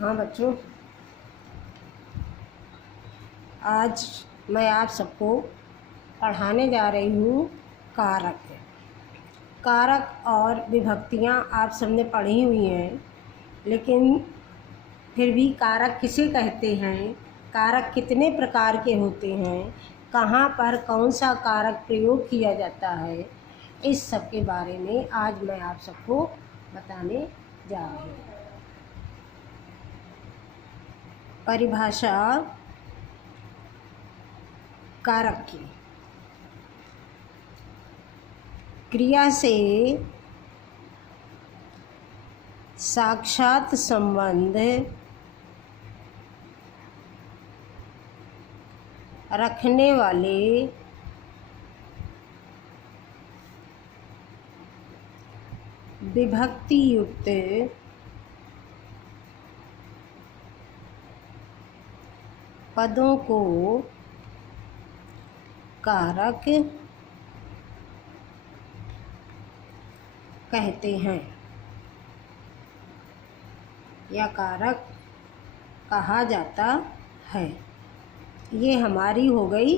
हाँ बच्चों, आज मैं आप सबको पढ़ाने जा रही हूँ कारक। कारक और विभक्तियाँ आप सबने पढ़ी हुई हैं, लेकिन फिर भी कारक किसे कहते हैं, कारक कितने प्रकार के होते हैं, कहाँ पर कौन सा कारक प्रयोग किया जाता है, इस सब के बारे में आज मैं आप सबको बताने जा रही हूँ। परिभाषा कारक की। क्रिया से साक्षात संबंध रखने वाले विभक्ति युक्त पदों को कारक कहते हैं या कारक कहा जाता है। ये हमारी हो गई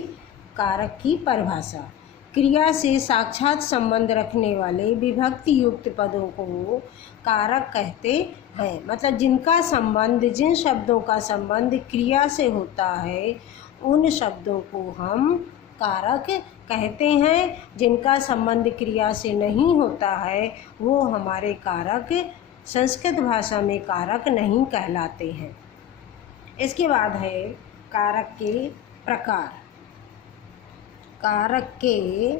कारक की परिभाषा। क्रिया से साक्षात संबंध रखने वाले विभक्ति युक्त पदों को कारक कहते हैं। मतलब जिनका संबंध, जिन शब्दों का संबंध क्रिया से होता है, उन शब्दों को हम कारक कहते हैं। जिनका संबंध क्रिया से नहीं होता है वो हमारे कारक संस्कृत भाषा में कारक नहीं कहलाते हैं। इसके बाद है कारक के प्रकार। कारक के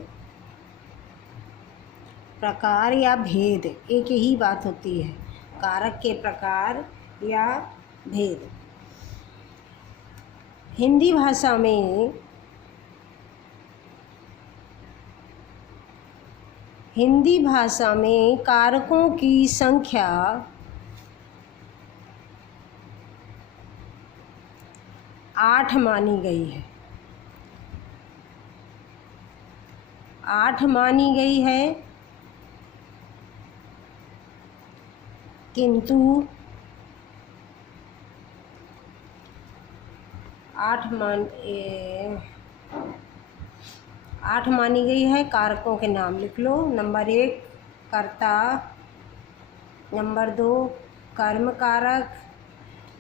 प्रकार या भेद एक ही बात होती है। कारक के प्रकार या भेद। हिंदी भाषा में कारकों की संख्या 8 मानी गई है। 8 मानी गई है, किंतु 8 मानी गई है। कारकों के नाम लिख लो। नंबर 1 कर्ता, नंबर 2 कर्म कारक,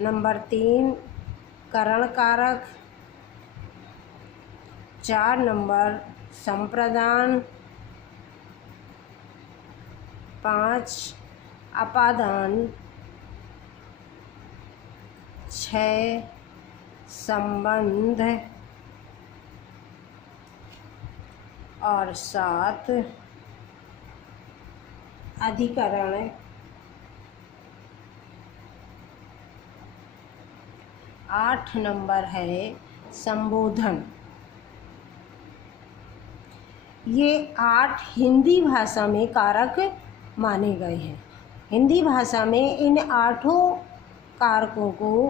नंबर 3 करण कारक, 4 नंबर संप्रदान, 5 अपादान, 6 संबंध और 7 अधिकरण। 8 नंबर है संबोधन। ये 8 हिंदी भाषा में कारक माने गए हैं। हिंदी भाषा में इन 8 कारकों को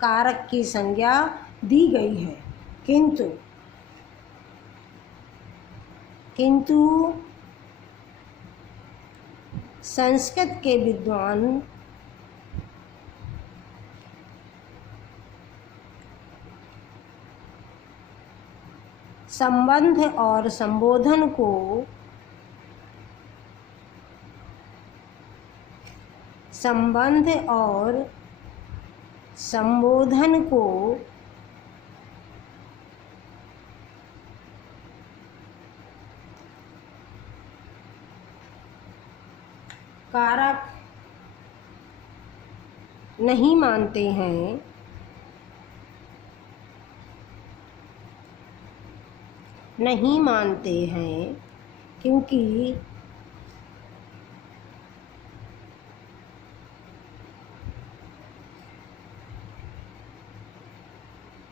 कारक की संज्ञा दी गई है, किंतु संस्कृत के विद्वान संबंध और संबोधन को कारक नहीं मानते हैं, क्योंकि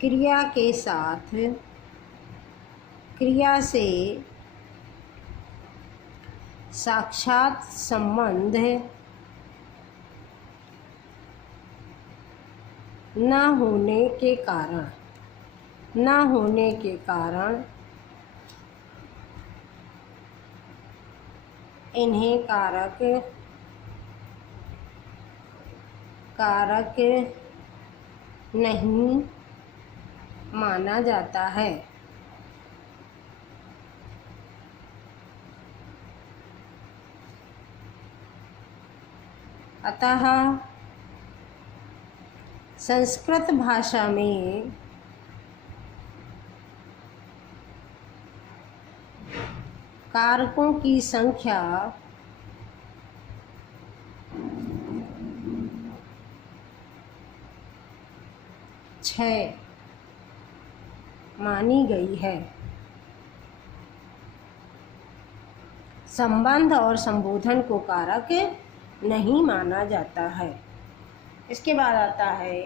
क्रिया के साथ क्रिया से साक्षात संबंध न होने के कारण इन्हें कारक कारक नहीं माना जाता है। अतः संस्कृत भाषा में कारकों की संख्या छह मानी गई है। संबंध और संबोधन को कारक नहीं माना जाता है। इसके बाद आता है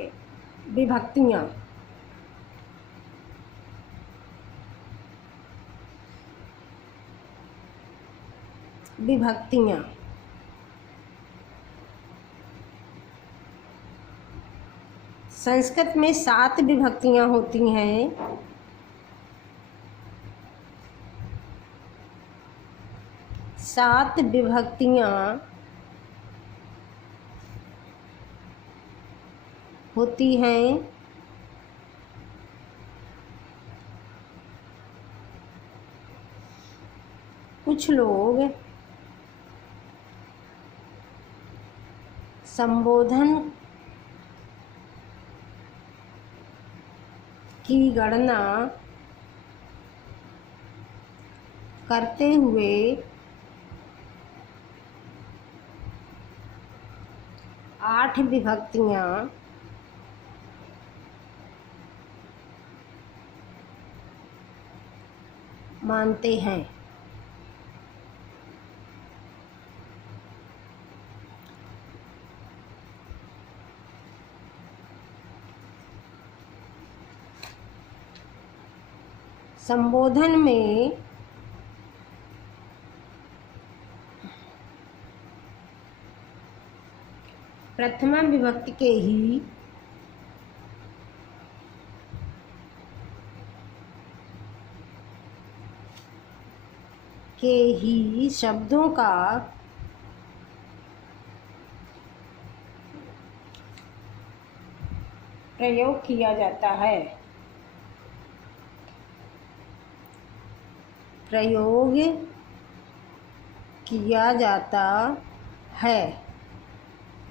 विभक्तियाँ। विभक्तियाँ संस्कृत में 7 विभक्तियाँ होती हैं। सात विभक्तियाँ होती हैं। कुछ लोग संबोधन की गणना करते हुए 8 विभक्तियाँ मानते हैं। संबोधन में प्रथमा विभक्ति के ही शब्दों का प्रयोग किया जाता है। प्रयोग किया जाता है।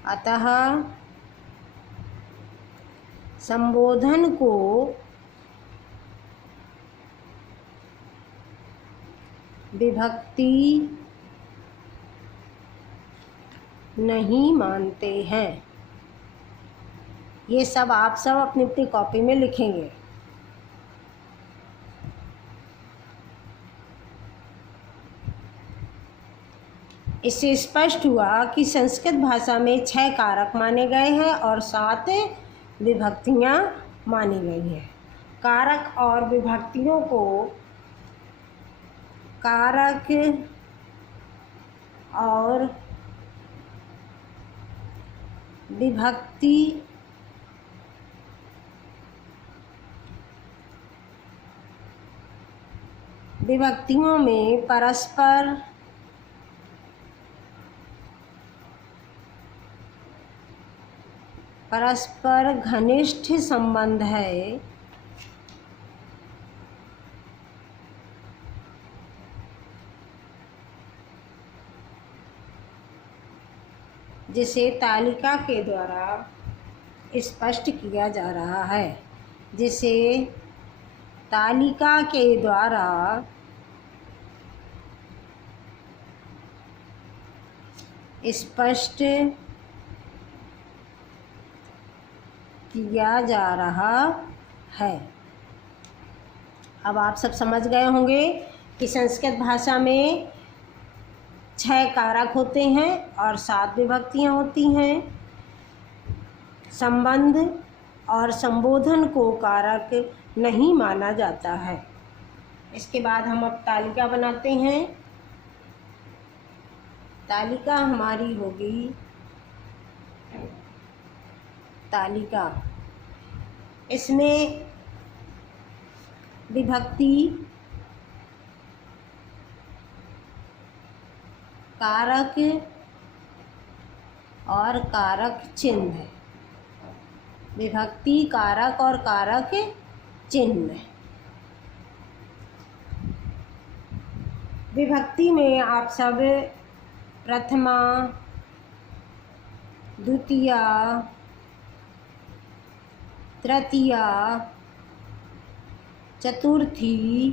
अतः संबोधन को विभक्ति नहीं मानते हैं। ये सब आप सब अपनी अपनी कॉपी में लिखेंगे। इससे स्पष्ट हुआ कि संस्कृत भाषा में 6 कारक माने गए हैं और 7 विभक्तियाँ मानी गई हैं। कारक और विभक्तियों को कारक और विभक्तियों में परस्पर घनिष्ठ संबंध है। जिसे तालिका के द्वारा स्पष्ट किया जा रहा है। जिसे तालिका के द्वारा स्पष्ट किया जा रहा है। अब आप सब समझ गए होंगे कि संस्कृत भाषा में 6 कारक होते हैं और 7 विभक्तियाँ होती हैं। संबंध और संबोधन को कारक नहीं माना जाता है। इसके बाद हम अब तालिका बनाते हैं। तालिका हमारी होगी तालिका। इसमें विभक्ति, कारक और कारक चिन्ह विभक्ति, कारक और कारक चिन्ह। विभक्ति में आप सब प्रथमा, द्वितीया, तृतीया, चतुर्थी,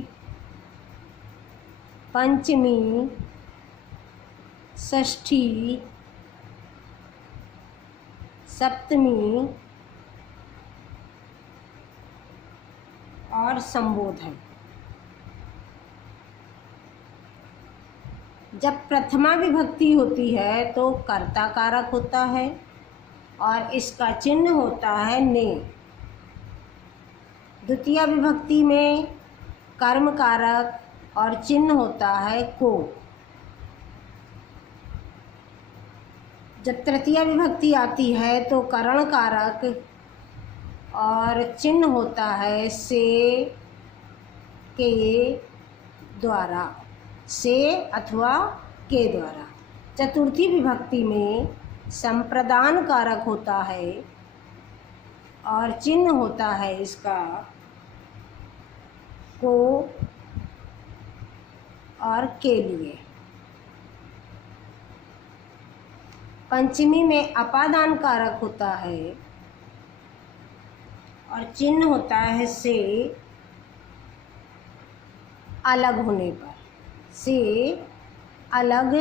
पंचमी, षष्ठी, सप्तमी और संबोधन। जब प्रथमा विभक्ति होती है तो कर्ता कारक होता है और इसका चिन्ह होता है ने। द्वितीय विभक्ति में कर्म कारक और चिन्ह होता है को। जब तृतीय विभक्ति आती है तो करण कारक और चिन्ह होता है से, के द्वारा, से अथवा के द्वारा। चतुर्थी विभक्ति में संप्रदान कारक होता है और चिन्ह होता है इसका को और के लिए। पंचमी में अपादान कारक होता है और चिन्ह होता है से अलग होने पर, से अलग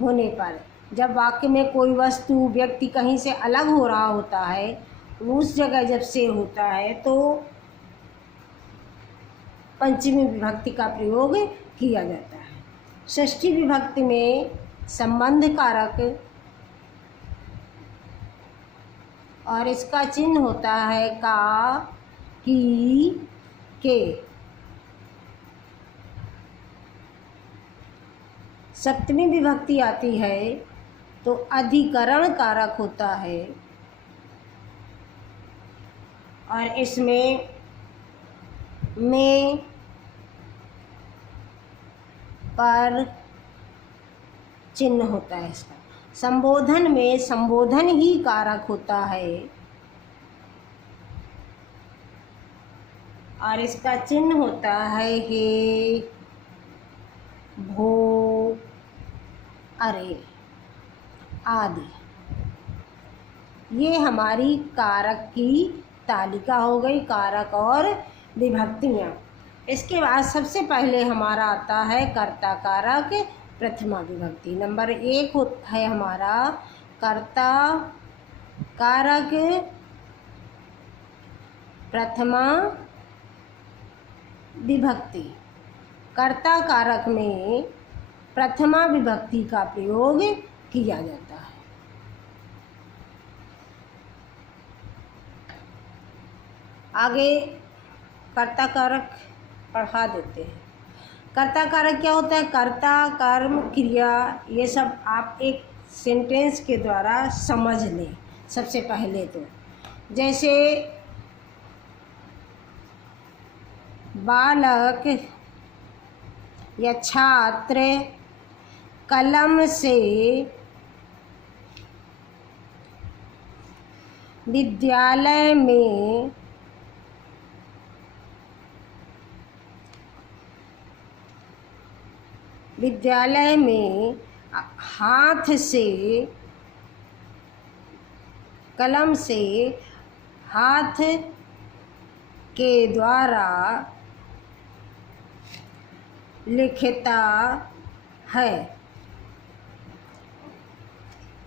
होने पर। जब वाक्य में कोई वस्तु, व्यक्ति कहीं से अलग हो रहा होता है, उस जगह जब से होता है तो पंचमी विभक्ति का प्रयोग किया जाता है। षष्ठी विभक्ति में संबंध कारक और इसका चिन्ह होता है का, की, के। सप्तमी विभक्ति आती है तो अधिकरण कारक होता है और इसमें में, पर चिन्ह होता है इसका। संबोधन में संबोधन ही कारक होता है और इसका चिन्ह होता है हे, भो, अरे आदि। ये हमारी कारक की तालिका हो गई, कारक और विभक्तियाँ। इसके बाद सबसे पहले हमारा आता है कर्ता कारक प्रथमा विभक्ति। नंबर 1 है हमारा कर्ता कारक प्रथमा विभक्ति। कर्ता कारक में प्रथमा विभक्ति का प्रयोग किया जाता है। आगे कर्ता कारक पढ़ा देते हैं। कर्ता कारक क्या होता है? कर्ता, कर्म, क्रिया, ये सब आप एक सेंटेंस के द्वारा समझ लें। सबसे पहले तो जैसे बालक या छात्र कलम से विद्यालय में हाथ से, कलम से हाथ के द्वारा लिखता है।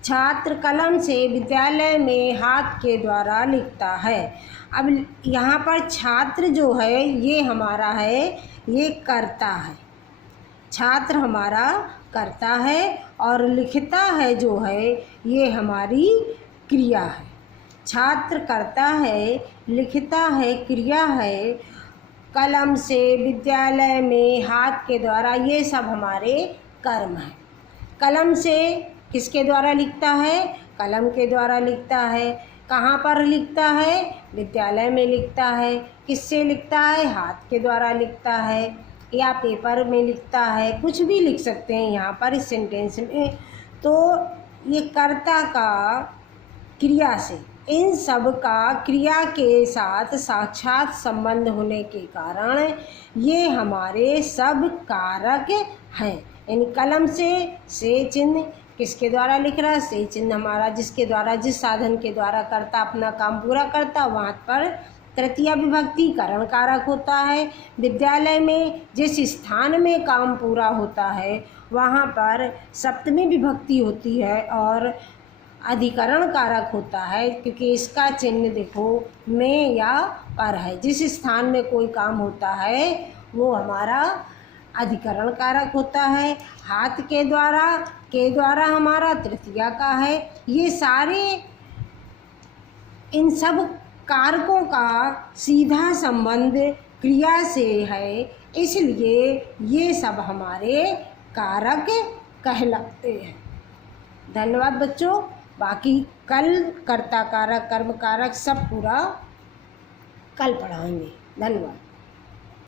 छात्र कलम से विद्यालय में हाथ के द्वारा लिखता है। अब यहाँ पर छात्र जो है ये हमारा है, ये कर्ता है। छात्र हमारा कर्ता है और लिखता है जो है ये हमारी क्रिया है। छात्र कर्ता है, लिखता है क्रिया है, कलम से विद्यालय में हाथ के द्वारा, ये सब हमारे कर्म हैं। कलम से किसके द्वारा लिखता है? कलम के द्वारा लिखता है। कहाँ पर लिखता है? विद्यालय में लिखता है। किससे लिखता है? हाथ के द्वारा लिखता है या पेपर में लिखता है। कुछ भी लिख सकते हैं यहाँ पर इस सेंटेंस में। तो ये कर्ता का क्रिया से इन सब का क्रिया के साथ साक्षात संबंध होने के कारण ये हमारे सब कारक हैं। यानी कलम से चिन्ह किसके द्वारा लिख रहा है? से चिन्ह हमारा जिसके द्वारा, जिस साधन के द्वारा कर्ता अपना काम पूरा करता, वहाँ पर तृतीया विभक्ति करण कारक होता है। विद्यालय में जिस स्थान में काम पूरा होता है वहाँ पर सप्तमी विभक्ति होती है और अधिकरण कारक होता है, क्योंकि इसका चिन्ह देखो में या पर है। जिस स्थान में कोई काम होता है वो हमारा अधिकरण कारक होता है। हाथ के द्वारा हमारा तृतीया का है। ये सारे इन सब कारकों का सीधा संबंध क्रिया से है, इसलिए ये सब हमारे कारक कहलाते हैं। धन्यवाद बच्चों। बाकी कल कर्ता कारक, कर्म कारक सब पूरा कल पढ़ाएंगे। धन्यवाद।